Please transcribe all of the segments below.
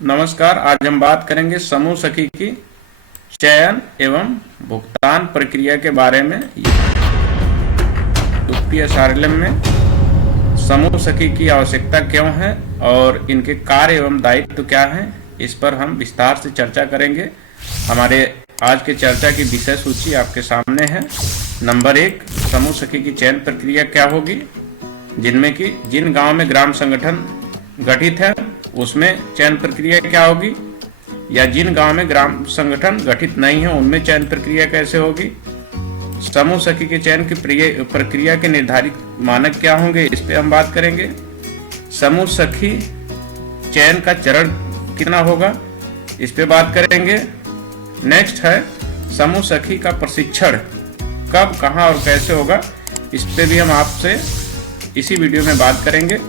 नमस्कार। आज हम बात करेंगे समूह सखी की चयन एवं भुगतान प्रक्रिया के बारे में। यूपीएसआरएलएम में समूह सखी की आवश्यकता क्यों है और इनके कार्य एवं दायित्व क्या हैं, इस पर हम विस्तार से चर्चा करेंगे। हमारे आज के चर्चा की विषय सूची आपके सामने है। नंबर 1, समूह सखी की चयन प्रक्रिया क्या होगी, जिनमें कि जिन गांव में ग्राम संगठन गठित है उसमें चयन प्रक्रिया क्या होगी, या जिन गांव में ग्राम संगठन गठित नहीं है उनमें चयन प्रक्रिया कैसे होगी। समूह सखी के चयन की प्रक्रिया के निर्धारित मानक क्या होंगे, इस पे हम बात करेंगे। समूह सखी चयन का चरण कितना होगा, इस पे बात करेंगे। नेक्स्ट है समूह सखी का प्रशिक्षण कब, कहां और कैसे होगा, इस पे भी हम आपसे इसी वीडियो में बात करेंगे।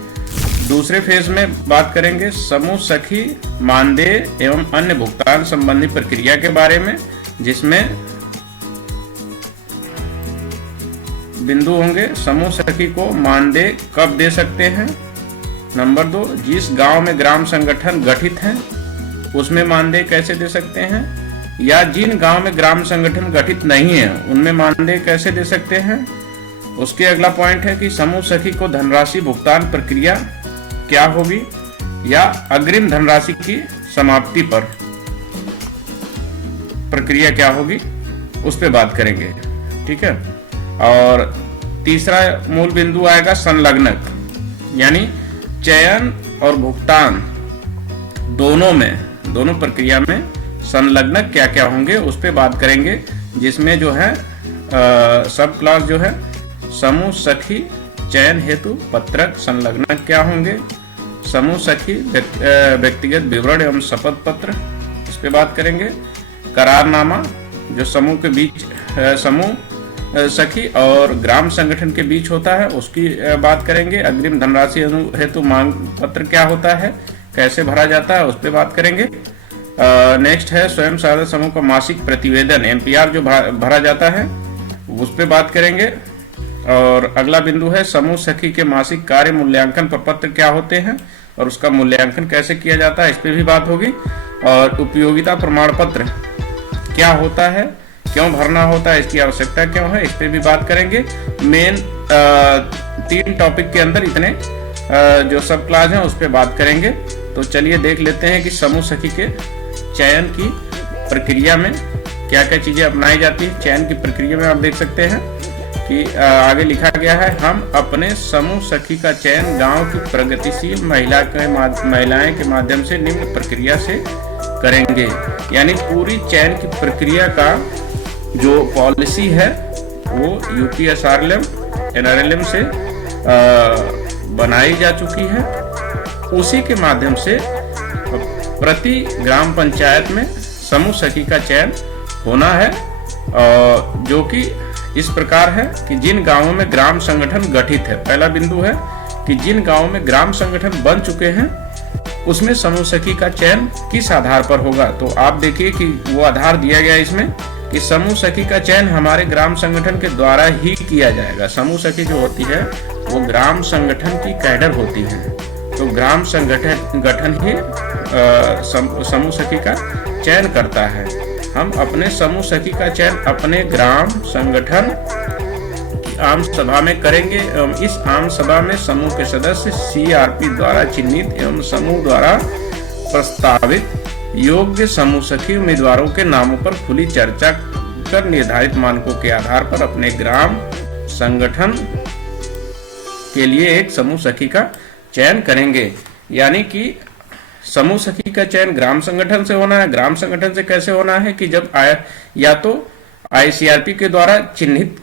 दूसरे फेज में बात करेंगे समूह सखी मानदेय एवं अन्य भुगतान संबंधी प्रक्रिया के बारे में, जिसमें बिंदु होंगे समूह सखी को मानदेय कब दे सकते हैं। नंबर 2, जिस गांव में ग्राम संगठन गठित है उसमें मानदेय कैसे दे सकते हैं, या जिन गांव में ग्राम संगठन गठित नहीं है उनमें मानदेय कैसे दे सकते हैं। उसके अगला पॉइंट है कि समूह सखी को धनराशि भुगतान प्रक्रिया क्या होगी, या अग्रिम धनराशि की समाप्ति पर प्रक्रिया क्या होगी, उस पे बात करेंगे। ठीक है। और तीसरा मूल बिंदु आएगा संलग्नक, यानी चयन और भुगतान दोनों प्रक्रिया में संलग्नक क्या क्या होंगे उस पे बात करेंगे, जिसमें जो है सब क्लास जो है समूह सखी चयन हेतु पत्रक संलग्नक क्या होंगे, समूह सखी व्यक्तिगत विवरण एवं शपथ पत्र, इस पे बात करेंगे। करारनामा जो समूह के बीच समूह सखी और ग्राम संगठन के बीच होता है उसकी बात करेंगे। अग्रिम धनराशि हेतु मांग पत्र क्या होता है, कैसे भरा जाता है, उस पे बात करेंगे। नेक्स्ट है स्वयं सहायता समूह का मासिक प्रतिवेदन एमपीआर जो भरा जाता है उस पे बात करेंगे। और अगला बिंदु है समूह सखी के मासिक कार्य मूल्यांकन प्रपत्र क्या होते हैं और उसका मूल्यांकन कैसे किया जाता है, इस पे भी बात होगी। और उपयोगिता प्रमाण पत्र क्या होता है, क्यों भरना होता है, इसकी आवश्यकता क्यों है, इस पे भी बात करेंगे। मेन 3 टॉपिक के अंदर इतने जो सब क्लास हैं उस पे बात करेंगे। तो चलिए देख लेते हैं कि समूह सखी के चयन की प्रक्रिया में क्या क्या चीजें अपनाई जाती है। चयन की प्रक्रिया में आप देख सकते हैं कि आगे लिखा गया है, हम अपने समूह सखी का चयन गांव की प्रगतिशील महिलाएं के माध्यम से निम्न प्रक्रिया से करेंगे। यानी पूरी चयन की प्रक्रिया का जो पॉलिसी है वो यूपीएसआरएलएम एनआरएलएम से बनाई जा चुकी है। उसी के माध्यम से प्रति ग्राम पंचायत में समूह सखी का चयन होना है, जो कि इस प्रकार है कि जिन गांवों में ग्राम संगठन गठित है, पहला बिंदु है कि जिन गांवों में ग्राम संगठन बन चुके हैं उसमें समूह सखी का चयन किस आधार पर होगा। तो आप देखिए कि वो आधार दिया गया इसमें कि समूह सखी का चयन हमारे ग्राम संगठन के द्वारा ही किया जाएगा। समूह सखी जो होती है वो ग्राम संगठन की कैडर होती है, तो ग्राम संगठन ही समूह सखी का चयन करता है। हम अपने समूह सखी का चयन अपने ग्राम संगठन की आम सभा में करेंगे एवं इस आम सभा में समूह के सदस्य सीआरपी द्वारा चिन्हित एवं समूह द्वारा प्रस्तावित योग्य समूह सखी उम्मीदवारों के नामों पर खुली चर्चा कर निर्धारित मानकों के आधार पर अपने ग्राम संगठन के लिए एक समूह सखी का चयन करेंगे। यानी कि समूह सखी का चयन ग्राम संगठन से होना है। ग्राम संगठन से कैसे होना है कि जब या तो आईसीआरपी के द्वारा चिन्हित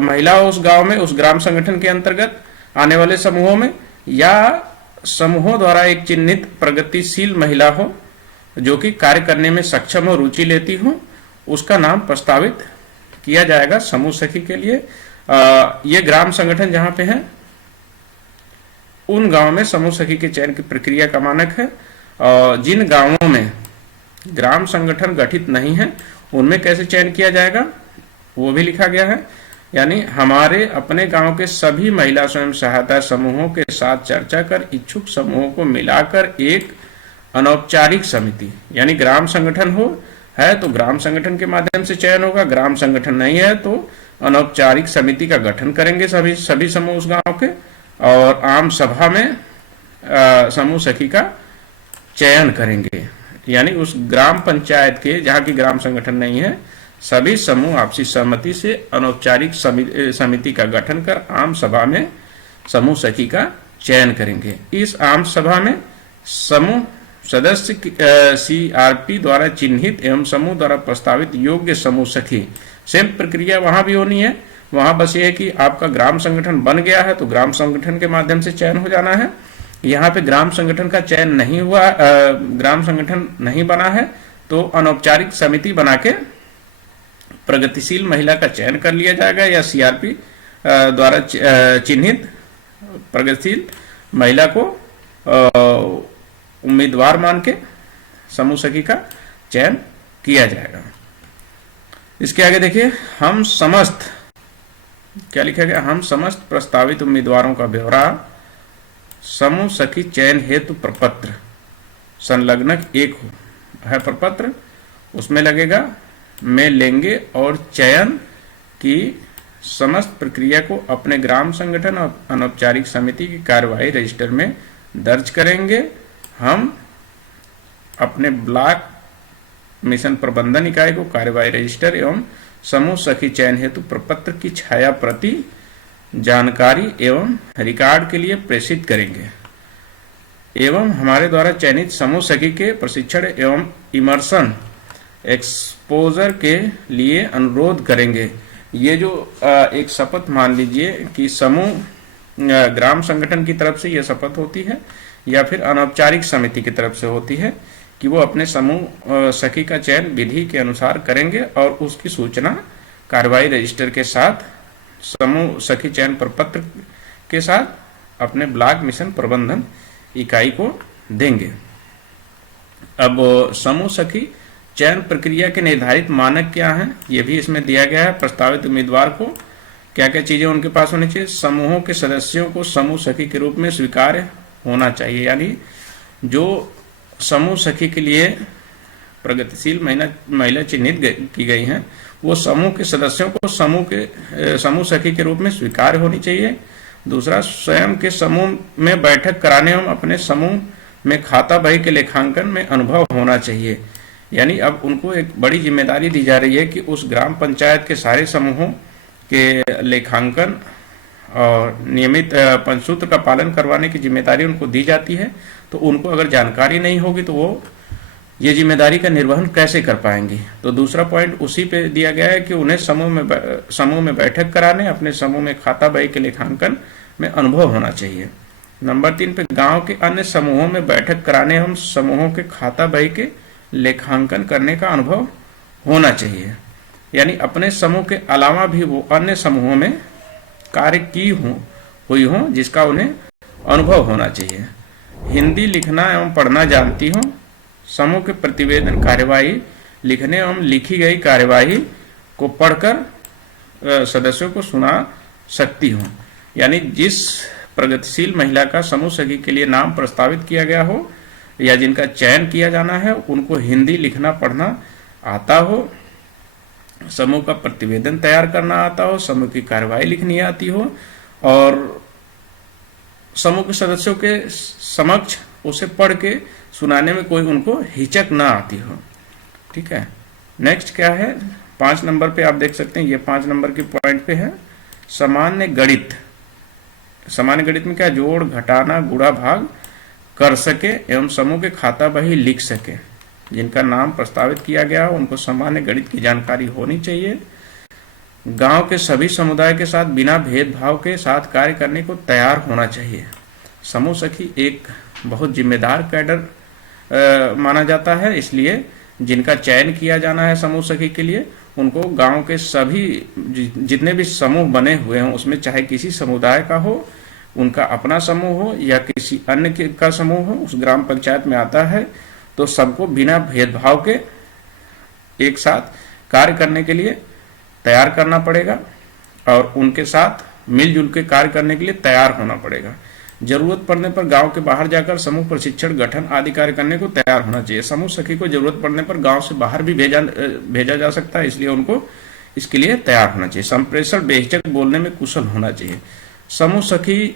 महिला उस गांव में उस ग्राम संगठन के अंतर्गत आने वाले समूहों में, या समूहों द्वारा एक चिन्हित प्रगतिशील महिला हो जो कि कार्य करने में सक्षम हो, रुचि लेती हो, उसका नाम प्रस्तावित किया जाएगा समूह सखी के लिए। ये ग्राम संगठन जहां पे है उन गांवों में समूह सखी के चयन की प्रक्रिया का मानक है। जिन गांवों में ग्राम संगठन गठित नहीं है उनमें कैसे चयन किया जाएगा वो भी लिखा गया है। यानी हमारे अपने गांव के सभी महिला स्वयं सहायता समूहों के साथ चर्चा कर इच्छुक समूहों को मिलाकर एक अनौपचारिक समिति, यानी ग्राम संगठन हो है तो ग्राम संगठन के माध्यम से चयन होगा, ग्राम संगठन नहीं है तो अनौपचारिक समिति का गठन करेंगे सभी समूह उस गांव के, और आम सभा में समूह सखी का चयन करेंगे। यानी उस ग्राम पंचायत के जहाँ की ग्राम संगठन नहीं है, सभी समूह आपसी सहमति से अनौपचारिक समिति का गठन कर आम सभा में समूह सखी का चयन करेंगे। इस आम सभा में समूह सदस्य CRP द्वारा चिन्हित एवं समूह द्वारा प्रस्तावित योग्य समूह सखी, सेम प्रक्रिया वहां भी होनी है। वहां बस ये है कि आपका ग्राम संगठन बन गया है तो ग्राम संगठन के माध्यम से चयन हो जाना है। यहाँ पे ग्राम संगठन का चयन नहीं हुआ, ग्राम संगठन नहीं बना है तो अनौपचारिक समिति बना के प्रगतिशील महिला का चयन कर लिया जाएगा, या CRP द्वारा चिन्हित प्रगतिशील महिला को उम्मीदवार मान के समूह सखी का चयन किया जाएगा। इसके आगे देखिए, हम समस्त, क्या लिखा गया, हम समस्त प्रस्तावित उम्मीदवारों का ब्यौरा समूह सखी चयन हेतु प्रपत्र संलग्नक एक है प्रपत्र, उसमें लगेगा में लेंगे और चयन की समस्त प्रक्रिया को अपने ग्राम संगठन और अनौपचारिक समिति की कार्यवाही रजिस्टर में दर्ज करेंगे। हम अपने ब्लॉक मिशन प्रबंधन इकाई को कार्यवाही रजिस्टर एवं समूह सखी चयन हेतु प्रपत्र की छाया प्रति जानकारी एवं रिकॉर्ड के लिए प्रेषित करेंगे एवं हमारे द्वारा चयनित समूह सखी के प्रशिक्षण एवं इमर्सन एक्सपोजर के लिए अनुरोध करेंगे। ये जो एक शपथ मान लीजिए कि समूह ग्राम संगठन की तरफ से यह शपथ होती है या फिर अनौपचारिक समिति की तरफ से होती है कि वो अपने समूह सखी का चयन विधि के अनुसार करेंगे और उसकी सूचना कार्यवाही रजिस्टर के साथ समूह सखी चयन प्रपत्र के साथ अपने ब्लॉक मिशन प्रबंधन इकाई को देंगे। अब समूह सखी चयन प्रक्रिया के निर्धारित मानक क्या हैं, ये भी इसमें दिया गया है। प्रस्तावित उम्मीदवार को क्या क्या चीजें उनके पास होनी चाहिए। समूहों के सदस्यों को समूह सखी के रूप में स्वीकार्य होना चाहिए, यानी जो समूह सखी के लिए प्रगतिशील महिला चिन्हित की गई हैं वो समूह के सदस्यों को समूह सखी के रूप में स्वीकार्य होनी चाहिए। दूसरा, स्वयं के समूह में बैठक कराने एवं अपने समूह में खाता बही के लेखांकन में अनुभव होना चाहिए। यानी अब उनको एक बड़ी जिम्मेदारी दी जा रही है कि उस ग्राम पंचायत के सारे समूहों के लेखांकन और नियमित पंचसूत्र का पालन करवाने की जिम्मेदारी उनको दी जाती है। तो उनको अगर जानकारी नहीं होगी तो वो ये जिम्मेदारी का निर्वहन कैसे कर पाएंगी। तो दूसरा पॉइंट उसी पे दिया गया है कि उन्हें समूह में बैठक कराने, अपने समूह में खाता बही के लेखांकन में अनुभव होना चाहिए। नंबर 3 पे गांव के अन्य समूहों में बैठक कराने एवं समूहों के खाता बही के लेखांकन करने का अनुभव होना चाहिए। यानी अपने समूह के अलावा भी वो अन्य समूहों में कार्य की हुई हो जिसका उन्हें अनुभव होना चाहिए। हिंदी लिखना एवं पढ़ना जानती हो, समूह के प्रतिवेदन कार्यवाही लिखने एवं लिखी गई कार्यवाही को पढ़कर सदस्यों को सुना सकती हो। यानी जिस प्रगतिशील महिला का समूह सखी के लिए नाम प्रस्तावित किया गया हो या जिनका चयन किया जाना है उनको हिंदी लिखना पढ़ना आता हो, समूह का प्रतिवेदन तैयार करना आता हो, समूह की कार्यवाही लिखनी आती हो और समूह के सदस्यों के समक्ष उसे पढ़ के सुनाने में कोई उनको हिचक ना आती हो। ठीक है, नेक्स्ट क्या है 5 नंबर पे आप देख सकते हैं, ये 5 नंबर के पॉइंट पे है सामान्य गणित। सामान्य गणित में क्या, जोड़ घटाना गुणा भाग कर सके एवं समूह के खाता बही लिख सके। जिनका नाम प्रस्तावित किया गया हो उनको सामान्य गणित की जानकारी होनी चाहिए। गांव के सभी समुदाय के साथ बिना भेदभाव के साथ कार्य करने को तैयार होना चाहिए। समूह सखी एक बहुत जिम्मेदार कैडर माना जाता है, इसलिए जिनका चयन किया जाना है समूह सखी के लिए उनको गांव के सभी जितने भी समूह बने हुए हैं उसमें चाहे किसी समुदाय का हो, उनका अपना समूह हो या किसी अन्य का समूह हो, उस ग्राम पंचायत में आता है तो सबको बिना भेदभाव के एक साथ कार्य करने के लिए तैयार करना पड़ेगा और उनके साथ मिलजुल के कार्य करने के लिए तैयार होना पड़ेगा। जरूरत पड़ने पर गांव के बाहर जाकर समूह प्रशिक्षण गठन आदि कार्य करने को तैयार होना चाहिए। समूह सखी को जरूरत पड़ने पर गांव से बाहर भी भेजा जा सकता है, इसलिए उनको इसके लिए तैयार होना चाहिए। संप्रेषण बेहिचक बोलने में कुशल होना चाहिए। समूह सखी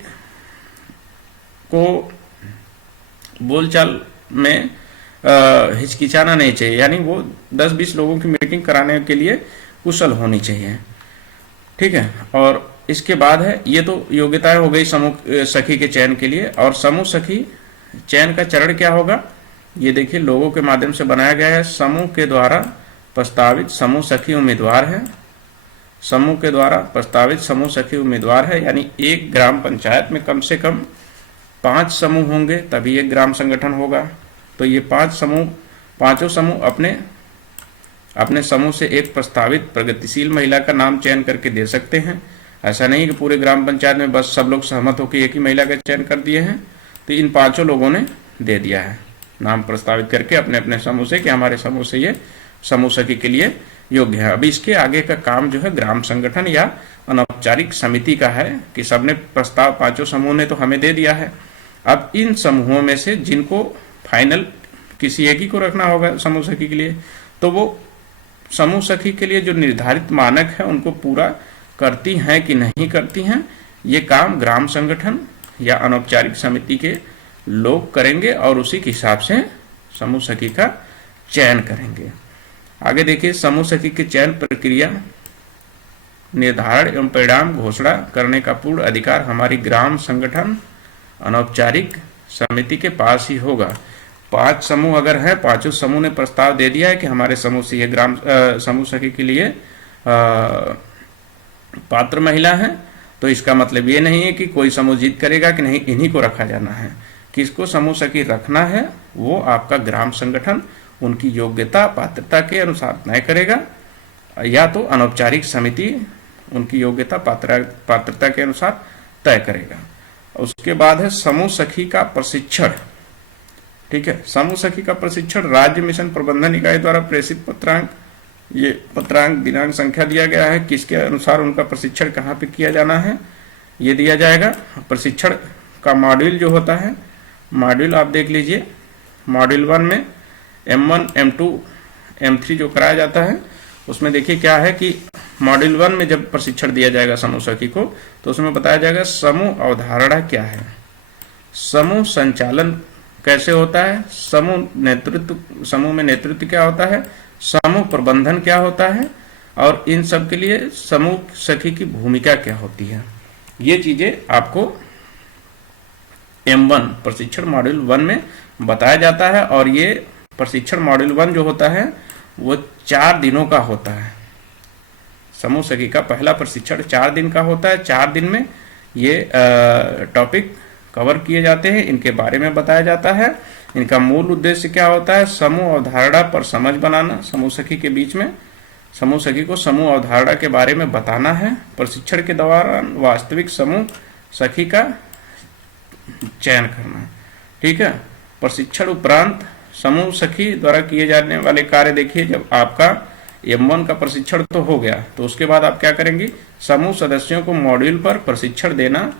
को बोलचाल में हिचकिचाना नहीं चाहिए, यानी वो 10-20 लोगों की मीटिंग कराने के लिए कुशल होनी चाहिए। ठीक है, और इसके बाद है, ये तो योग्यताएं हो गई समूह सखी के चयन के लिए। और समूह सखी चयन का चरण क्या होगा, ये देखिए लोगों के माध्यम से बनाया गया है। समूह के द्वारा प्रस्तावित समूह सखी उम्मीदवार है। समूह के द्वारा प्रस्तावित समूह सखी उम्मीदवार है, यानी एक ग्राम पंचायत में कम से कम 5 समूह होंगे, तभी एक ग्राम संगठन होगा। तो ये 5 समूह, पांचों समूह अपने समूह से एक प्रस्तावित प्रगतिशील महिला का नाम चयन करके दे सकते हैं। ऐसा नहीं कि पूरे ग्राम पंचायत में बस सब लोग सहमत होकर एक ही महिला का चयन कर दिए हैं। तो इन 5 लोगों ने दे दिया है नाम प्रस्तावित करके अपने अपने समूह से कि हमारे समूह से ये समूह सखी के लिए योग्य है। अभी इसके आगे का काम जो है ग्राम संगठन या अनौपचारिक समिति का है कि सबने प्रस्ताव 5 समूह ने तो हमें दे दिया है। अब इन समूहों में से जिनको फाइनल किसी एक ही को रखना होगा समूह सखी के लिए, तो वो समूह सखी के लिए जो निर्धारित मानक है उनको पूरा करती हैं कि नहीं करती हैं, ये काम ग्राम संगठन या अनौपचारिक समिति के लोग करेंगे और उसी के हिसाब से समूह सखी का चयन करेंगे। आगे देखिए, समूह सखी के चयन प्रक्रिया निर्धारण एवं परिणाम घोषणा करने का पूर्ण अधिकार हमारी ग्राम संगठन अनौपचारिक समिति के पास ही होगा। 5 समूह अगर है, 5 समूह ने प्रस्ताव दे दिया है कि हमारे समूह से ये ग्राम समूह सखी के लिए पात्र महिला है, तो इसका मतलब ये नहीं है कि कोई समूह जिद करेगा कि नहीं इन्हीं को रखा जाना है। किसको समूह सखी रखना है वो आपका ग्राम संगठन उनकी योग्यता पात्रता के अनुसार तय करेगा, या तो अनौपचारिक समिति उनकी योग्यता पात्रता के अनुसार तय करेगा। उसके बाद है समूह सखी का प्रशिक्षण। ठीक है, समूह सखी का प्रशिक्षण राज्य मिशन प्रबंधन इकाई द्वारा प्रेषित पत्रांक, ये पत्रांक दिनांक संख्या दिया गया है, किसके अनुसार उनका प्रशिक्षण कहाँ पे किया जाना है ये दिया जाएगा। प्रशिक्षण का मॉड्यूल जो होता है, मॉड्यूल आप देख लीजिए, मॉड्यूल 1 में M1 M2 M3 जो कराया जाता है उसमें देखिए क्या है कि मॉड्यूल 1 में जब प्रशिक्षण दिया जाएगा समूह सखी को, तो उसमें बताया जाएगा समूह अवधारणा क्या है, समूह संचालन कैसे होता है, समूह में नेतृत्व क्या होता है, समूह प्रबंधन क्या होता है, और इन सब के लिए समूह सखी की भूमिका क्या होती है। ये चीजें आपको M1 प्रशिक्षण मॉड्यूल 1 में बताया जाता है। और ये प्रशिक्षण मॉड्यूल 1 जो होता है वो 4 दिनों का होता है। समूह सखी का पहला प्रशिक्षण 4 दिन का होता है। 4 दिन में ये टॉपिक कवर किए जाते हैं, इनके बारे में बताया जाता है। इनका मूल उद्देश्य क्या होता है, समूह अवधारणा पर समझ बनाना, समूह सखी के बीच में समूह सखी को समूह अवधारणा के बारे में बताना है। प्रशिक्षण के दौरान वास्तविक समूह सखी का चयन करना। ठीक है, प्रशिक्षण उपरांत समूह सखी द्वारा किए जाने वाले कार्य देखिए, जब आपका M1 का प्रशिक्षण तो हो गया, तो उसके बाद आप क्या करेंगे, समूह सदस्यों को मॉड्यूल पर प्रशिक्षण देना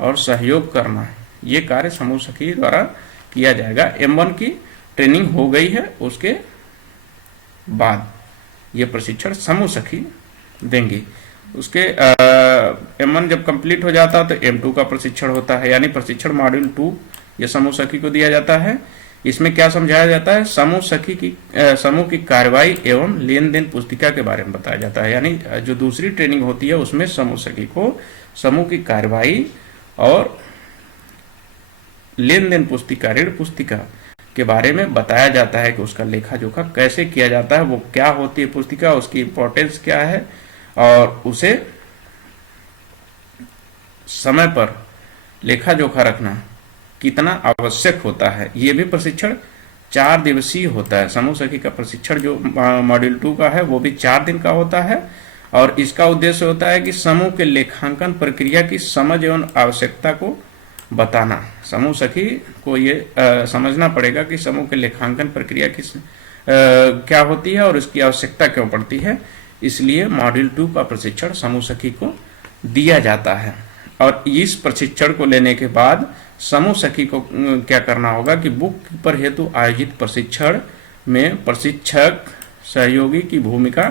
और सहयोग करना, ये कार्य समूह सखी द्वारा किया जाएगा। M1 की ट्रेनिंग हो गई है, उसके बाद ये प्रशिक्षण समूह सखी देंगी। उसके M1 जब कंप्लीट हो जाता है तो M2 का प्रशिक्षण होता है, यानी प्रशिक्षण मॉड्यूल 2 ये समूह सखी को दिया जाता है। इसमें क्या समझाया जाता है, समूह की कार्रवाई एवं लेन देन पुस्तिका के बारे में बताया जाता है। यानी जो दूसरी ट्रेनिंग होती है उसमें समूह सखी को समूह की कार्रवाई और लेन देन पुस्तिका, ऋण पुस्तिका के बारे में बताया जाता है कि उसका लेखा जोखा कैसे किया जाता है, वो क्या होती है पुस्तिका, उसकी इंपॉर्टेंस क्या है, और उसे समय पर लेखा जोखा रखना कितना आवश्यक होता है। ये भी प्रशिक्षण 4 दिवसीय होता है। समूह सखी का प्रशिक्षण जो मॉड्यूल 2 का है वो भी 4 दिन का होता है, और इसका उद्देश्य होता है कि समूह के लेखांकन प्रक्रिया की समझ एवं आवश्यकता को बताना। समूह सखी को ये समझना पड़ेगा कि समूह के लेखांकन प्रक्रिया क्या होती है और इसकी आवश्यकता क्यों पड़ती है, इसलिए मॉड्यूल 2 का प्रशिक्षण समूह सखी को दिया जाता है। और इस प्रशिक्षण को लेने के बाद समूह सखी को क्या करना होगा कि बुक कीपर हेतु आयोजित प्रशिक्षण में प्रशिक्षक सहयोगी की भूमिका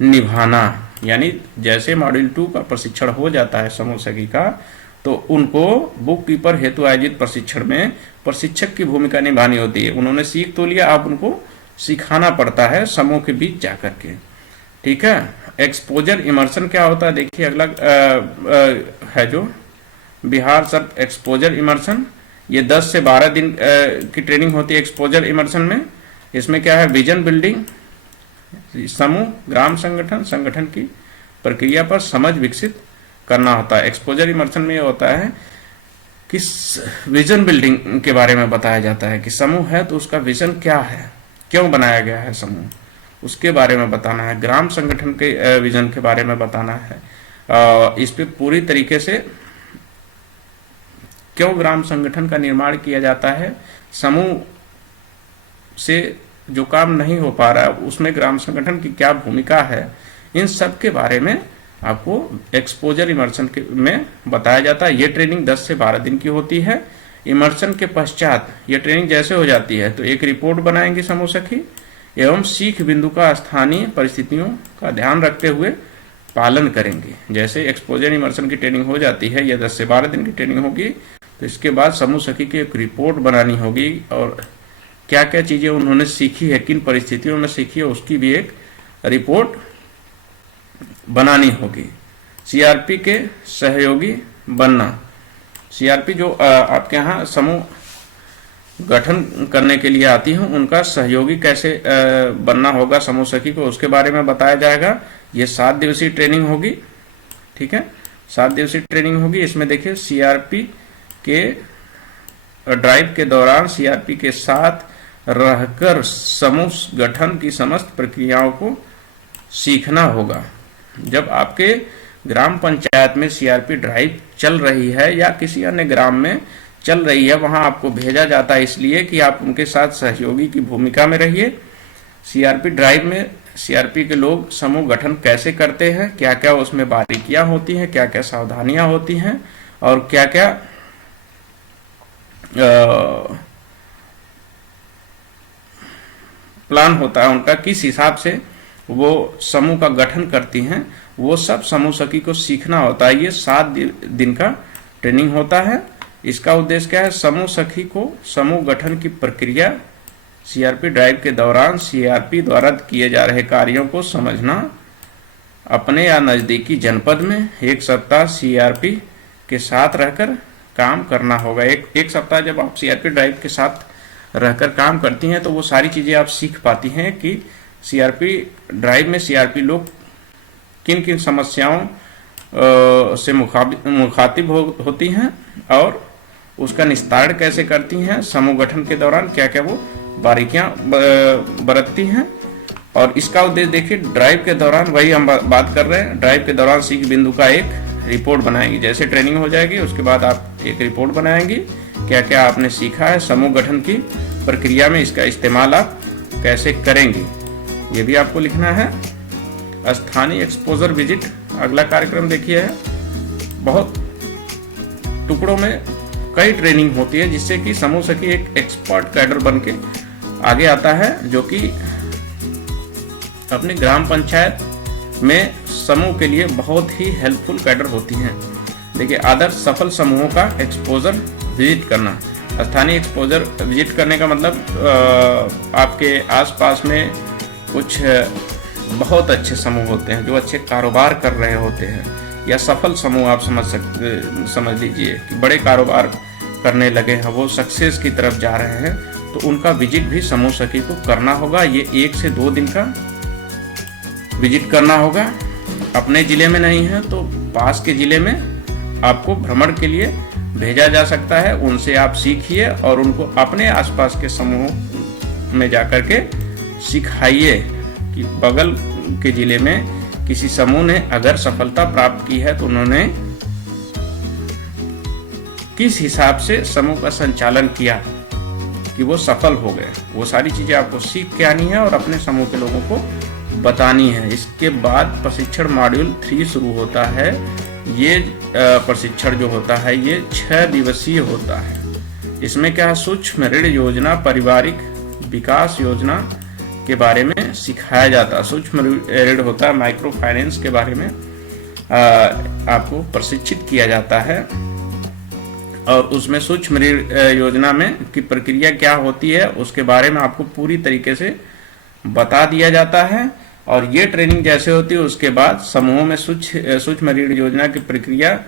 निभाना, यानी जैसे मॉड्यूल 2 का प्रशिक्षण हो जाता है समूह सखी का, तो उनको बुक कीपर हेतु आयोजित प्रशिक्षण में प्रशिक्षक की भूमिका निभानी होती है। उन्होंने सीख तो लिया, अब उनको सिखाना पड़ता है समूह के बीच जाकर के। ठीक है, एक्सपोजर इमर्शन क्या होता है, देखिए अगला है जो बिहार सर्फ एक्सपोजर इमर्शन, ये 10 से 12 दिन की ट्रेनिंग होती है एक्सपोजर इमर्शन में। इसमें क्या है, विजन बिल्डिंग, समूह ग्राम संगठन की प्रक्रिया पर समझ विकसित करना होता है। एक्सपोजर इमर्शन में ये होता है कि विजन बिल्डिंग के बारे में बताया जाता है कि समूह है तो उसका विजन क्या है, क्यों बनाया गया है समूह, उसके बारे में बताना है। ग्राम संगठन के विजन के बारे में बताना है। इस पे पूरी तरीके से क्यों ग्राम संगठन का निर्माण किया जाता है, समूह से जो काम नहीं हो पा रहा है उसमें ग्राम संगठन की क्या भूमिका है, इन सब के बारे में आपको एक्सपोजर इमर्शन में बताया जाता है। ये ट्रेनिंग 10 से 12 दिन की होती है। इमर्शन के पश्चात ये ट्रेनिंग जैसे हो जाती है तो एक रिपोर्ट बनाएंगे समूह सखी एवं सीख बिंदु का स्थानीय परिस्थितियों का ध्यान रखते हुए पालन करेंगे। जैसे एक्सपोजर इमर्शन की ट्रेनिंग हो जाती है, यह 10 से 12 दिन की ट्रेनिंग होगी, तो इसके बाद समूह सखी की एक रिपोर्ट बनानी होगी और क्या क्या चीजें उन्होंने सीखी है, किन परिस्थितियों में सीखी है, उसकी भी एक रिपोर्ट बनानी होगी। सीआरपी के सहयोगी बनना, सीआरपी जो आपके यहाँ समूह गठन करने के लिए आती हैं उनका सहयोगी कैसे बनना होगा समूह सखी को, उसके बारे में बताया जाएगा। ये 7 दिवसीय ट्रेनिंग होगी। ठीक है, 7 दिवसीय ट्रेनिंग होगी। इसमें देखिए सीआरपी के ड्राइव के दौरान सीआरपी के साथ रहकर समूह गठन की समस्त प्रक्रियाओं को सीखना होगा। जब आपके ग्राम पंचायत में सीआरपी ड्राइव चल रही है या किसी अन्य ग्राम में चल रही है, वहां आपको भेजा जाता है इसलिए कि आप उनके साथ सहयोगी की भूमिका में रहिए। सीआरपी ड्राइव में सीआरपी के लोग समूह गठन कैसे करते हैं, क्या क्या उसमें बारीकियां होती हैं, क्या क्या सावधानियां होती हैं और क्या क्या प्लान होता है उनका, किस हिसाब से वो समूह का गठन करती हैं, वो सब समूह सखी को सीखना होता है। ये 7 दिन का ट्रेनिंग होता है। इसका उद्देश्य क्या है, समूह सखी को समूह गठन की प्रक्रिया सीआरपी ड्राइव के दौरान सीआरपी द्वारा किए जा रहे कार्यों को समझना, अपने या नजदीकी जनपद में 1 सप्ताह सीआरपी के साथ रहकर काम करना होगा। एक सप्ताह जब आप सीआरपी ड्राइव के साथ रहकर काम करती हैं तो वो सारी चीजें आप सीख पाती हैं कि सीआरपी ड्राइव में सीआरपी लोग किन किन समस्याओं से मुखातिब होती हैं और उसका निस्तारण कैसे करती हैं, समूह गठन के दौरान क्या क्या वो बारीकियां बरतती हैं। और इसका उद्देश्य देखिए, ड्राइव के दौरान वही हम बात कर रहे हैं, ड्राइव के दौरान सीख बिंदु का एक रिपोर्ट बनाएंगी। जैसे ट्रेनिंग हो जाएगी उसके बाद आप एक रिपोर्ट बनाएंगी, क्या क्या आपने सीखा है, समूह गठन की प्रक्रिया में इसका इस्तेमाल आप कैसे करेंगी, ये भी आपको लिखना है। स्थानीय एक्सपोजर विजिट अगला कार्यक्रम देखिए है। बहुत टुकड़ों में कई ट्रेनिंग होती है जिससे कि समूह सखी एक एक्सपर्ट कैडर बन के आगे आता है, जो कि अपने ग्राम पंचायत में समूह के लिए बहुत ही हेल्पफुल कैडर होती हैं। देखिए, आदर्श सफल समूहों का एक्सपोजर विजिट करना। स्थानीय एक्सपोजर विजिट करने का मतलब आपके आसपास में कुछ बहुत अच्छे समूह होते हैं जो अच्छे कारोबार कर रहे होते हैं, या सफल समूह आप समझ लीजिए कि बड़े कारोबार करने लगे हैं, वो सक्सेस की तरफ जा रहे हैं, तो उनका विजिट भी समूह सखी को करना होगा। ये 1 से 2 दिन का विजिट करना होगा। अपने जिले में नहीं है तो पास के जिले में आपको भ्रमण के लिए भेजा जा सकता है। उनसे आप सीखिए और उनको अपने आसपास के समूह में जाकर के सिखाइए कि बगल के जिले में किसी समूह ने अगर सफलता प्राप्त की है तो उन्होंने किस हिसाब से समूह का संचालन किया कि वो सफल हो गए। वो सारी चीजें आपको सीख के आनी है और अपने समूह के लोगों को बतानी है। इसके बाद प्रशिक्षण मॉड्यूल 3 शुरू होता है। ये प्रशिक्षण जो होता है ये 6 दिवसीय होता है। इसमें क्या है, सूक्ष्म ऋण योजना, पारिवारिक विकास योजना के बारे में सिखाया जाता है। सूक्ष्म ऋण होता है, माइक्रो फाइनेंस के बारे में आपको प्रशिक्षित किया जाता है। और उसमें सूक्ष्म ऋण योजना में की प्रक्रिया क्या होती है उसके बारे में आपको पूरी तरीके से बता दिया जाता है। और ये ट्रेनिंग जैसे होती है उसके बाद समूहों में सूक्ष्म ऋण योजना की प्रक्रिया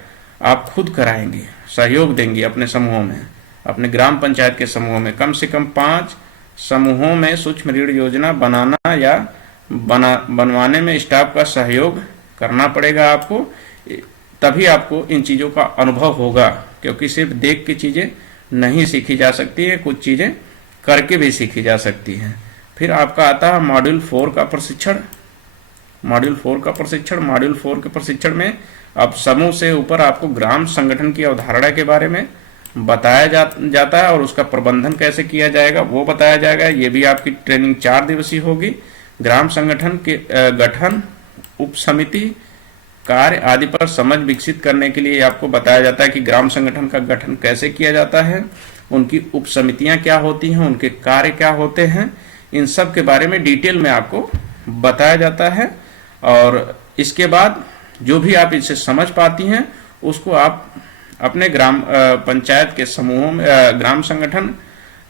आप खुद कराएंगे, सहयोग देंगे अपने समूहों में, अपने ग्राम पंचायत के समूहों में। कम से कम 5 समूहों में सूक्ष्म ऋण योजना बनाना या बनवाने में स्टाफ का सहयोग करना पड़ेगा आपको, तभी आपको इन चीज़ों का अनुभव होगा। क्योंकि सिर्फ देख के चीज़ें नहीं सीखी जा सकती है, कुछ चीज़ें करके भी सीखी जा सकती हैं। फिर आपका आता है मॉड्यूल 4 का प्रशिक्षण। मॉड्यूल 4 के प्रशिक्षण में अब समूह से ऊपर आपको ग्राम संगठन की अवधारणा के बारे में बताया जाता है और उसका प्रबंधन कैसे किया जाएगा वो बताया जाएगा। ये भी आपकी ट्रेनिंग 4 दिवसीय होगी। ग्राम संगठन के गठन, उप समिति, कार्य आदि पर समझ विकसित करने के लिए आपको बताया जाता है कि ग्राम संगठन का गठन कैसे किया जाता है, उनकी उप समितियां क्या होती हैं, उनके कार्य क्या होते हैं, इन सब के बारे में डिटेल में आपको बताया जाता है। और इसके बाद जो भी आप इसे समझ पाती हैं उसको आप अपने ग्राम पंचायत के समूहों में, ग्राम संगठन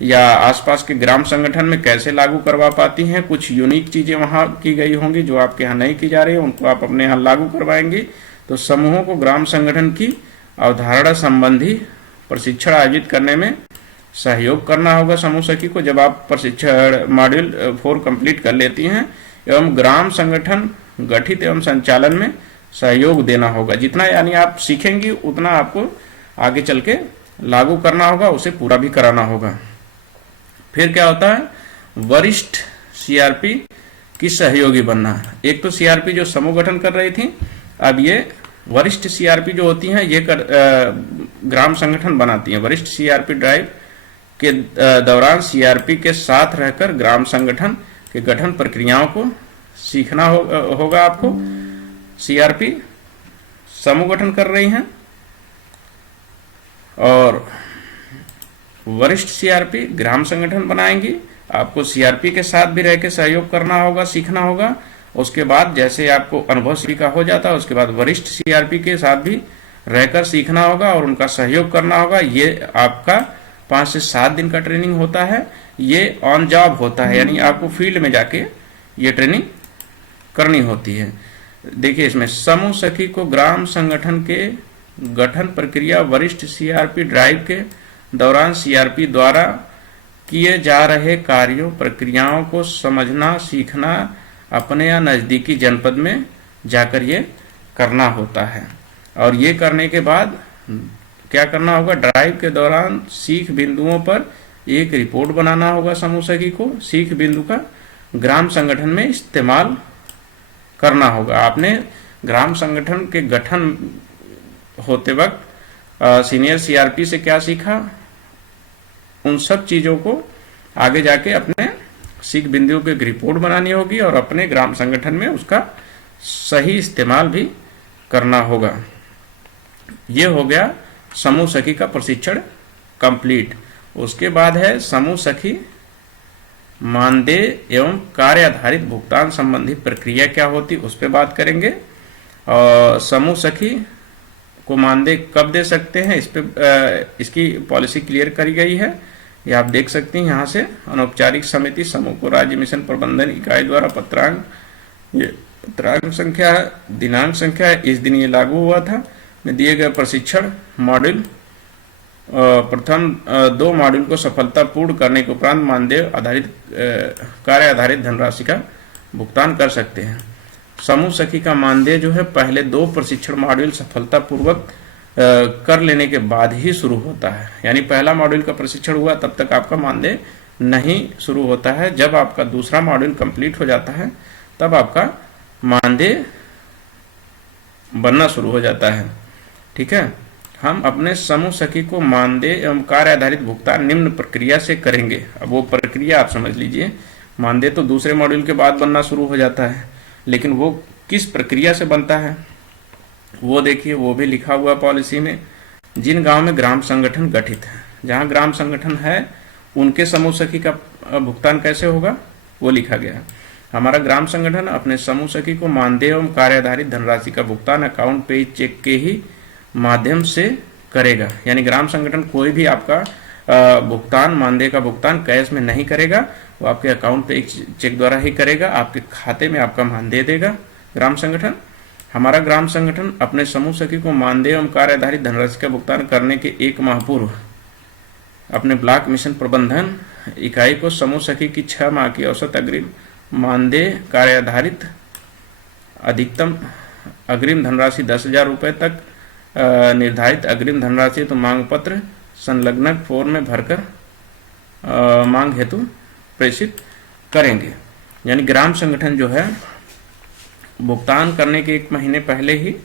या आसपास के ग्राम संगठन में कैसे लागू करवा पाती हैं। कुछ यूनिक चीजें वहां की गई होंगी जो आपके यहाँ नहीं की जा रही है, उनको आप अपने यहाँ लागू करवाएंगे। तो समूहों को ग्राम संगठन की अवधारणा संबंधी प्रशिक्षण आयोजित करने में सहयोग करना होगा समूह सखी को। जब आप प्रशिक्षण मॉड्यूल 4 कंप्लीट कर लेती हैं एवं ग्राम संगठन गठित एवं संचालन में सहयोग देना होगा। जितना यानी आप सीखेंगी उतना आपको आगे चल के लागू करना होगा, उसे पूरा भी कराना होगा। फिर क्या होता है, वरिष्ठ सीआरपी की सहयोगी बनना। एक तो सीआरपी जो समूह गठन कर रही थी, अब ये वरिष्ठ सीआरपी जो होती हैं ये ग्राम संगठन बनाती हैं। वरिष्ठ सीआरपी ड्राइव के दौरान सीआरपी के साथ रहकर ग्राम संगठन के गठन प्रक्रियाओं को सीखना होगा आपको। सीआरपी समूह गठन कर रही हैं और वरिष्ठ सीआरपी ग्राम संगठन बनाएंगी। आपको सीआरपी के साथ भी रह के सहयोग करना होगा, सीखना होगा। उसके बाद जैसे आपको अनुभव सीखा हो जाता है उसके बाद वरिष्ठ सीआरपी के साथ भी रहकर सीखना होगा और उनका सहयोग करना होगा। ये आपका 5 से 7 दिन का ट्रेनिंग होता है। ये ऑन जॉब होता है, यानी आपको फील्ड में जाके ये ट्रेनिंग करनी होती है। देखिए इसमें समूह सखी को ग्राम संगठन के गठन प्रक्रिया, वरिष्ठ सीआरपी ड्राइव के दौरान सीआरपी द्वारा किए जा रहे कार्यों प्रक्रियाओं को समझना, सीखना, अपने या नजदीकी जनपद में जाकर ये करना होता है। और ये करने के बाद क्या करना होगा, ड्राइव के दौरान सीख बिंदुओं पर एक रिपोर्ट बनाना होगा समूह सखी को। सीख बिंदु का ग्राम संगठन में इस्तेमाल करना होगा। आपने ग्राम संगठन के गठन होते वक्त सीनियर सीआरपी से क्या सीखा, उन सब चीजों को आगे जाके अपने सीख बिंदुओं की एक रिपोर्ट बनानी होगी और अपने ग्राम संगठन में उसका सही इस्तेमाल भी करना होगा। ये हो गया समूह सखी का प्रशिक्षण कंप्लीट। उसके बाद है समूह सखी मानदेय एवं कार्य आधारित भुगतान संबंधी प्रक्रिया क्या होती उस पर बात करेंगे। और समूह सखी को मानदेय कब दे सकते हैं इस पे इसकी पॉलिसी क्लियर करी गई है। ये आप देख सकते हैं यहाँ से। अनौपचारिक समिति समूह को राज्य मिशन प्रबंधन इकाई द्वारा पत्रांक संख्या है, दिनांक संख्या है, इस दिन ये लागू हुआ था। में दिए गए प्रशिक्षण मॉड्यूल प्रथम 2 मॉड्यूल को सफलतापूर्ण करने के उपरांत मानदेय आधारित कार्य आधारित धनराशि का भुगतान कर सकते हैं। समूह सखी का मानदेय जो है पहले 2 प्रशिक्षण मॉड्यूल सफलतापूर्वक कर लेने के बाद ही शुरू होता है। यानी पहला मॉड्यूल का प्रशिक्षण हुआ तब तक आपका मानदेय नहीं शुरू होता है। जब आपका दूसरा मॉड्यूल कंप्लीट हो जाता है तब आपका मानदेय बनना शुरू हो जाता है। ठीक है, हम अपने समूह सखी को मानदेय एवं कार्य आधारित भुगतान निम्न प्रक्रिया से करेंगे। अब वो प्रक्रिया आप समझ लीजिए। मानदेय तो दूसरे मॉड्यूल के बाद बनना शुरू हो जाता है, लेकिन वो किस प्रक्रिया से बनता है वो देखिए, वो भी लिखा हुआ पॉलिसी में। जिन गांव में ग्राम संगठन गठित है, जहां ग्राम संगठन है उनके समूह सखी का भुगतान कैसे होगा वो लिखा गया है। हमारा ग्राम संगठन अपने समूह सखी को मानदेय एवं कार्य आधारित धनराशि का भुगतान अकाउंट पे चेक के ही माध्यम से करेगा। यानी ग्राम संगठन कोई भी आपका भुगतान, मानदेय का भुगतान कैश में नहीं करेगा, वो आपके अकाउंट पे एक चेक द्वारा ही करेगा, आपके खाते में आपका मानदेय देगा ग्राम संगठन। हमारा ग्राम संगठन अपने समूह सखी को मानदेय एवं कार्य आधारित धनराशि का भुगतान करने के 1 माह पूर्व अपने ब्लॉक मिशन प्रबंधन इकाई को समूह सखी की 6 माह की औसत अग्रिम मानदेय, कार्य आधारित अधिकतम अग्रिम धनराशि 10,000 रुपये तक निर्धारित अग्रिम धनराशि तो मांग पत्र संलग्न फॉर्म में भरकर मांग हेतु प्रेषित करेंगे। यानी ग्राम संगठन जो है भुगतान करने के 1 महीने पहले ही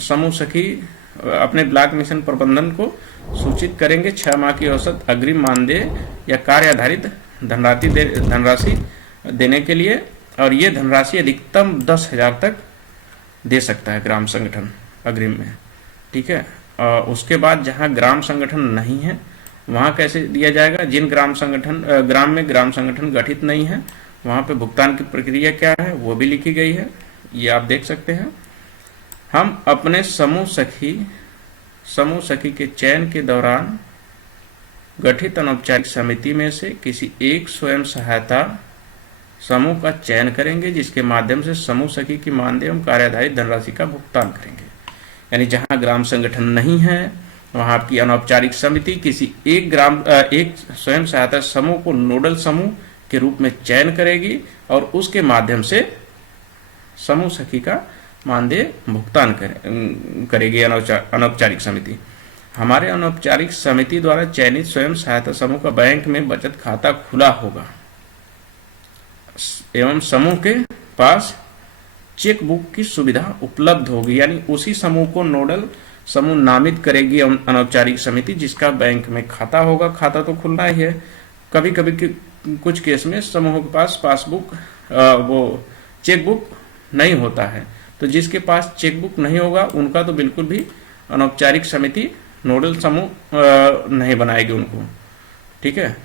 समूह सखी अपने ब्लॉक मिशन प्रबंधन को सूचित करेंगे 6 माह की औसत अग्रिम मानदेय या कार्य आधारित धनराशि देने के लिए, और ये धनराशि अधिकतम 10,000 तक दे सकता है ग्राम संगठन अग्रिम में। ठीक है। उसके बाद जहां ग्राम संगठन नहीं है वहां कैसे दिया जाएगा? जिन ग्राम में ग्राम संगठन गठित नहीं है वहां पे भुगतान की प्रक्रिया क्या है वो भी लिखी गई है, ये आप देख सकते हैं। हम अपने समूह सखी के चयन के दौरान गठित अनौपचारिक समिति में से किसी एक स्वयं सहायता समूह का चयन करेंगे, जिसके माध्यम से समूह सखी की मानदेय एवं कार्य आधारित धनराशि का भुगतान करेंगे। यानी जहां ग्राम संगठन नहीं है वहां आपकी अनौपचारिक समिति किसी एक स्वयं सहायता समूह को नोडल समूह के रूप में चयन करेगी और उसके माध्यम से समूह सखी का मानदेय भुगतान करेगी अनौपचारिक समिति। हमारे अनौपचारिक समिति द्वारा चयनित स्वयं सहायता समूह का बैंक में बचत खाता खुला होगा एवं समूह के पास चेक बुक की सुविधा उपलब्ध होगी। यानी उसी समूह को नोडल समूह नामित करेगी अनौपचारिक समिति जिसका बैंक में खाता होगा। खाता तो खुलना ही है। कभी कभी कुछ केस में समूह के पास पासबुक वो चेक बुक नहीं होता है, तो जिसके पास चेक बुक नहीं होगा उनका तो बिल्कुल भी अनौपचारिक समिति नोडल समूह नहीं बनाएगी उनको। ठीक है।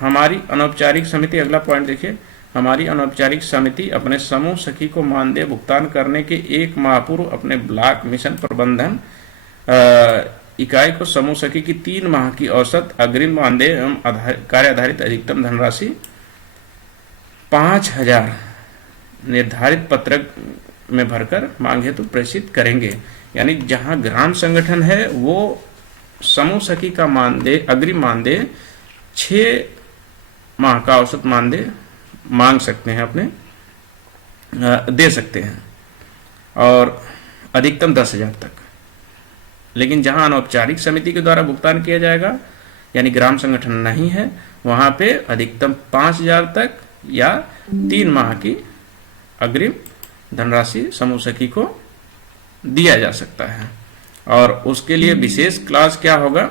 हमारी अनौपचारिक समिति, अगला पॉइंट देखिए, हमारी अनौपचारिक समिति अपने समूह सखी को मानदेय भुगतान करने के 1 माह पूर्व अपने ब्लॉक मिशन प्रबंधन इकाई को समूह सखी की 3 माह की औसत अग्रिम मानदेय एवं कार्य आधारित अधिकतम धनराशि 5,000 निर्धारित पत्रक में भरकर मांग हेतु प्रेषित करेंगे। यानी जहां ग्राम संगठन है वो समूह सखी का मानदेय, अग्रिम मानदेय 6 माह का औसत मानदेय मांग सकते हैं, अपने दे सकते हैं, और अधिकतम 10,000 तक। लेकिन जहां अनौपचारिक समिति के द्वारा भुगतान किया जाएगा यानी ग्राम संगठन नहीं है वहां पे अधिकतम 5,000 तक या 3 माह की अग्रिम धनराशि समूह सखी को दिया जा सकता है। और उसके लिए विशेष क्लास क्या होगा?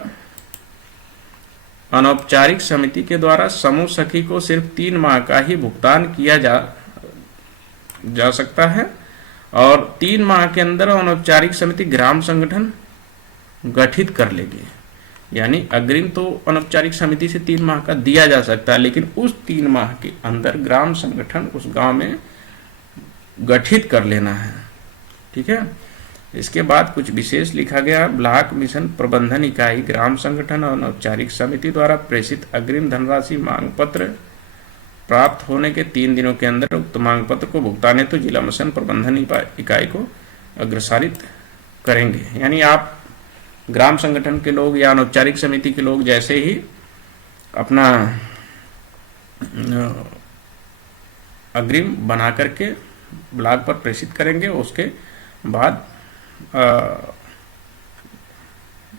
अनौपचारिक समिति के द्वारा समूह सखी को सिर्फ 3 माह का ही भुगतान किया जा सकता है, और 3 माह के अंदर अनौपचारिक समिति ग्राम संगठन गठित कर लेगी। यानी अग्रिम तो अनौपचारिक समिति से 3 माह का दिया जा सकता है, लेकिन उस 3 माह के अंदर ग्राम संगठन उस गांव में गठित कर लेना है। ठीक है। इसके बाद कुछ विशेष लिखा गया। ब्लॉक मिशन प्रबंधन इकाई ग्राम संगठन और अनौपचारिक समिति द्वारा प्रेषित अग्रिम धनराशि मांग पत्र प्राप्त होने के 3 दिनों के अंदर उक्त मांग पत्र को भुगतान हेतु जिला मिशन प्रबंधन इकाई को अग्रसारित करेंगे। यानी आप ग्राम संगठन के लोग या अनौपचारिक समिति के लोग जैसे ही अपना अग्रिम बना करके ब्लॉक पर प्रेषित करेंगे, उसके बाद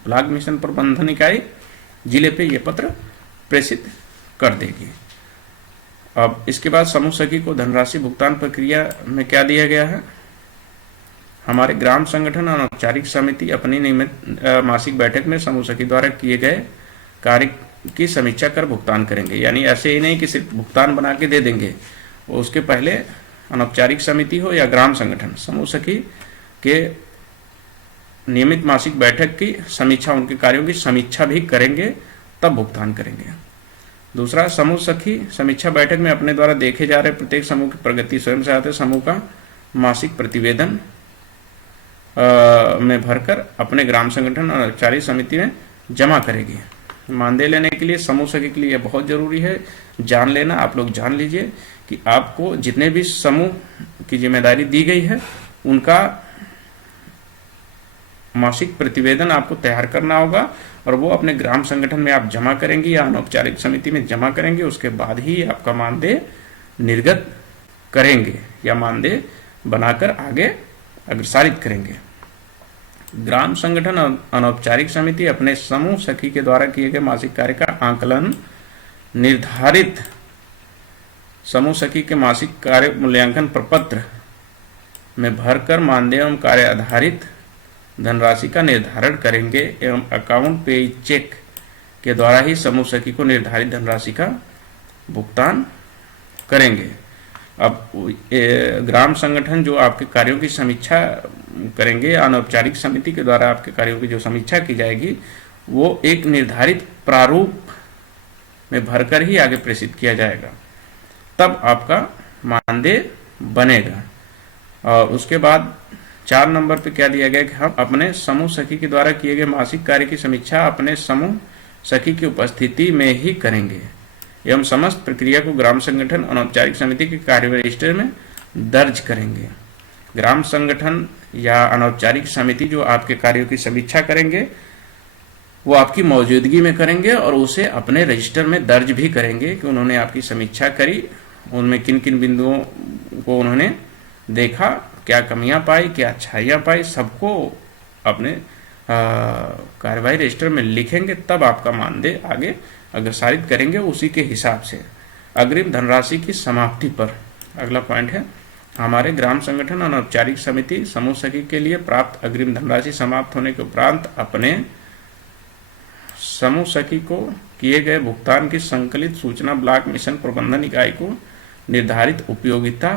ब्लॉक मिशन प्रबंधन इकाई जिले पे ये पत्र प्रेषित कर देगी। अब इसके बाद समूह सखी को धनराशि भुगतान प्रक्रिया में क्या दिया गया है? हमारे ग्राम संगठन और अनौपचारिक समिति अपनी नियमित मासिक बैठक में समूह सखी द्वारा किए गए कार्य की समीक्षा कर भुगतान करेंगे। यानी ऐसे ही नहीं कि सिर्फ भुगतान बना के दे देंगे, उसके पहले अनौपचारिक समिति हो या ग्राम संगठन, समूह सखी के नियमित मासिक बैठक की समीक्षा, उनके कार्यों की समीक्षा भी करेंगे, तब भुगतान करेंगे। दूसरा, समूह सखी समीक्षा बैठक में अपने द्वारा देखे जा रहे प्रत्येक समूह की प्रगति स्वयं सहायता समूह का मासिक प्रतिवेदन में भरकर अपने ग्राम संगठन और अनौपचारिक समिति में जमा करेगी। मानदेय लेने के लिए समूह सखी के लिए बहुत जरूरी है जान लेना। आप लोग जान लीजिए कि आपको जितने भी समूह की जिम्मेदारी दी गई है उनका मासिक प्रतिवेदन आपको तैयार करना होगा और वो अपने ग्राम संगठन में आप जमा करेंगे या अनौपचारिक समिति में जमा करेंगे। उसके बाद ही आपका मानदेय निर्गत करेंगे या मानदेय बनाकर आगे अग्रसारित करेंगे। ग्राम संगठन और अनौपचारिक समिति अपने समूह सखी के द्वारा किए गए मासिक कार्य का आंकलन निर्धारित समूह सखी के मासिक कार्य मूल्यांकन प्रपत्र में भरकर मानदेय एवं कार्य आधारित धनराशि का निर्धारण करेंगे एवं अकाउंट पे चेक के द्वारा ही समूह सखी को निर्धारित धनराशि का भुगतान करेंगे। अब ग्राम संगठन जो आपके कार्यों की समीक्षा करेंगे, अनौपचारिक समिति के द्वारा आपके कार्यों की जो समीक्षा की जाएगी वो एक निर्धारित प्रारूप में भरकर ही आगे प्रेषित किया जाएगा, तब आपका मानदेय बनेगा। और उसके बाद 4 नंबर पे क्या दिया गया कि हम अपने समूह सखी के द्वारा किए गए मासिक कार्य की समीक्षा अपने समूह सखी की उपस्थिति में ही करेंगे एवं समस्त प्रक्रिया को ग्राम संगठन अनौपचारिक समिति के कार्य रजिस्टर में दर्ज करेंगे। ग्राम संगठन या अनौपचारिक समिति जो आपके कार्यों की समीक्षा करेंगे वो आपकी मौजूदगी में करेंगे और उसे अपने रजिस्टर में दर्ज भी करेंगे कि उन्होंने आपकी समीक्षा करी, उनमें किन किन बिंदुओं को उन्होंने देखा, क्या कमियां पाई, क्या अच्छाइयां पाई, सबको अपने कार्यवाही रजिस्टर में लिखेंगे, तब आपका मानदेय आगे अग्रसारित करेंगे उसी के हिसाब से। अग्रिम धनराशि की समाप्ति पर अगला पॉइंट है, हमारे ग्राम संगठन अनौपचारिक समिति समूह सखी के लिए प्राप्त अग्रिम धनराशि समाप्त होने के उपरांत अपने समूह सखी को किए गए भुगतान की संकलित सूचना ब्लॉक मिशन प्रबंधन इकाई को निर्धारित उपयोगिता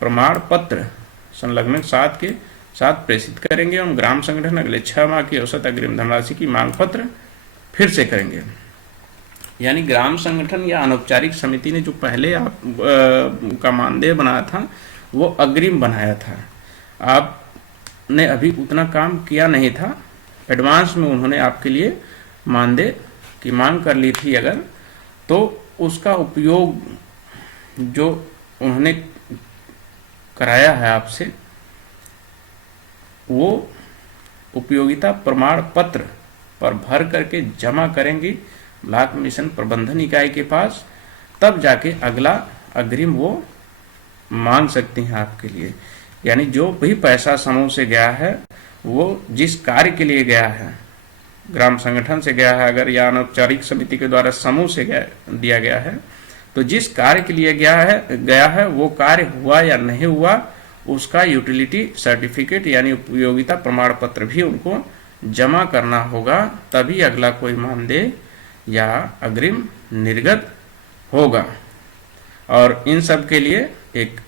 प्रमाण पत्र संलग्न साथ के साथ प्रेषित करेंगे एवं ग्राम संगठन अगले 6 माह की औसत अग्रिम धनराशि की मांग पत्र फिर से करेंगे। यानी ग्राम संगठन या अनौपचारिक समिति ने जो पहले आप का मानदेय बनाया था वो अग्रिम बनाया था, आपने अभी उतना काम किया नहीं था, एडवांस में उन्होंने आपके लिए मानदेय की मांग कर ली थी अगर, तो उसका उपयोग जो उन्होंने कराया है आपसे वो उपयोगिता प्रमाण पत्र पर भर करके जमा करेंगी ब्लॉक मिशन प्रबंधन इकाई के पास, तब जाके अगला अग्रिम वो मांग सकती हैं आपके लिए। यानी जो भी पैसा समूह से गया है वो जिस कार्य के लिए गया है, ग्राम संगठन से गया है अगर या अनौपचारिक समिति के द्वारा समूह से दिया गया है, तो जिस कार्य के लिए गया है वो कार्य हुआ या नहीं हुआ उसका यूटिलिटी सर्टिफिकेट यानी उपयोगिता प्रमाण पत्र भी उनको जमा करना होगा, तभी अगला कोई मानदेय या अग्रिम निर्गत होगा। और इन सब के लिए एक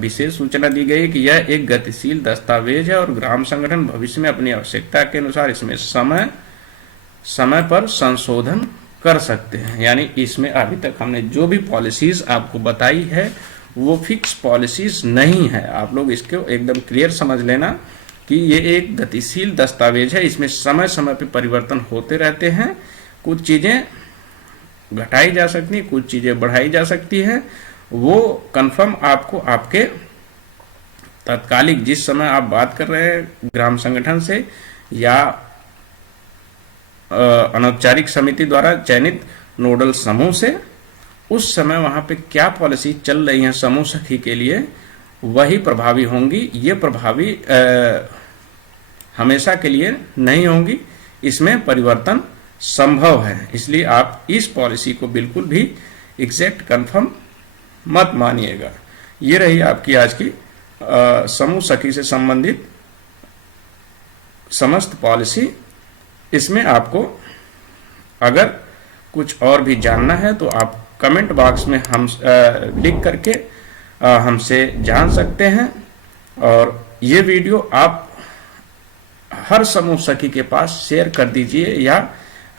विशेष सूचना दी गई कि यह एक गतिशील दस्तावेज है और ग्राम संगठन भविष्य में अपनी आवश्यकता के अनुसार इसमें समय पर संशोधन कर सकते हैं। यानी इसमें अभी तक हमने जो भी पॉलिसीज आपको बताई है वो फिक्स पॉलिसीज नहीं है, आप लोग इसको एकदम क्लियर समझ लेना कि ये एक गतिशील दस्तावेज है, इसमें समय समय पे परिवर्तन होते रहते हैं, कुछ चीजें घटाई जा सकती हैं, कुछ चीजें बढ़ाई जा सकती हैं, वो कंफर्म आपको आपके तत्कालिक जिस समय आप बात कर रहे हैं ग्राम संगठन से या अनौपचारिक समिति द्वारा चयनित नोडल समूह से, उस समय वहां पे क्या पॉलिसी चल रही है समूह सखी के लिए वही प्रभावी होंगी। ये प्रभावी हमेशा के लिए नहीं होंगी, इसमें परिवर्तन संभव है, इसलिए आप इस पॉलिसी को बिल्कुल भी एग्जैक्ट कंफर्म मत मानिएगा। ये रही आपकी आज की समूह सखी से संबंधित समस्त पॉलिसी। इसमें आपको अगर कुछ और भी जानना है तो आप कमेंट बॉक्स में हम लिख करके हमसे जान सकते हैं। और ये वीडियो आप हर समूह सखी के पास शेयर कर दीजिए, या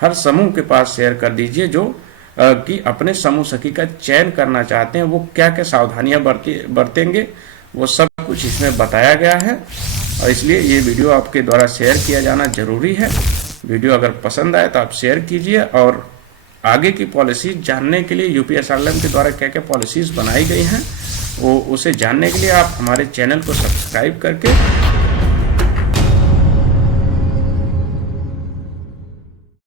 हर समूह के पास शेयर कर दीजिए जो कि अपने समूह सखी का चयन करना चाहते हैं। वो क्या क्या सावधानियां बरतेंगे वो सब कुछ इसमें बताया गया है, और इसलिए ये वीडियो आपके द्वारा शेयर किया जाना जरूरी है। वीडियो अगर पसंद आए तो आप शेयर कीजिए, और आगे की पॉलिसीज जानने के लिए यूपीएसआरएलएम के द्वारा क्या क्या पॉलिसीज बनाई गई हैं वो उसे जानने के लिए आप हमारे चैनल को सब्सक्राइब करके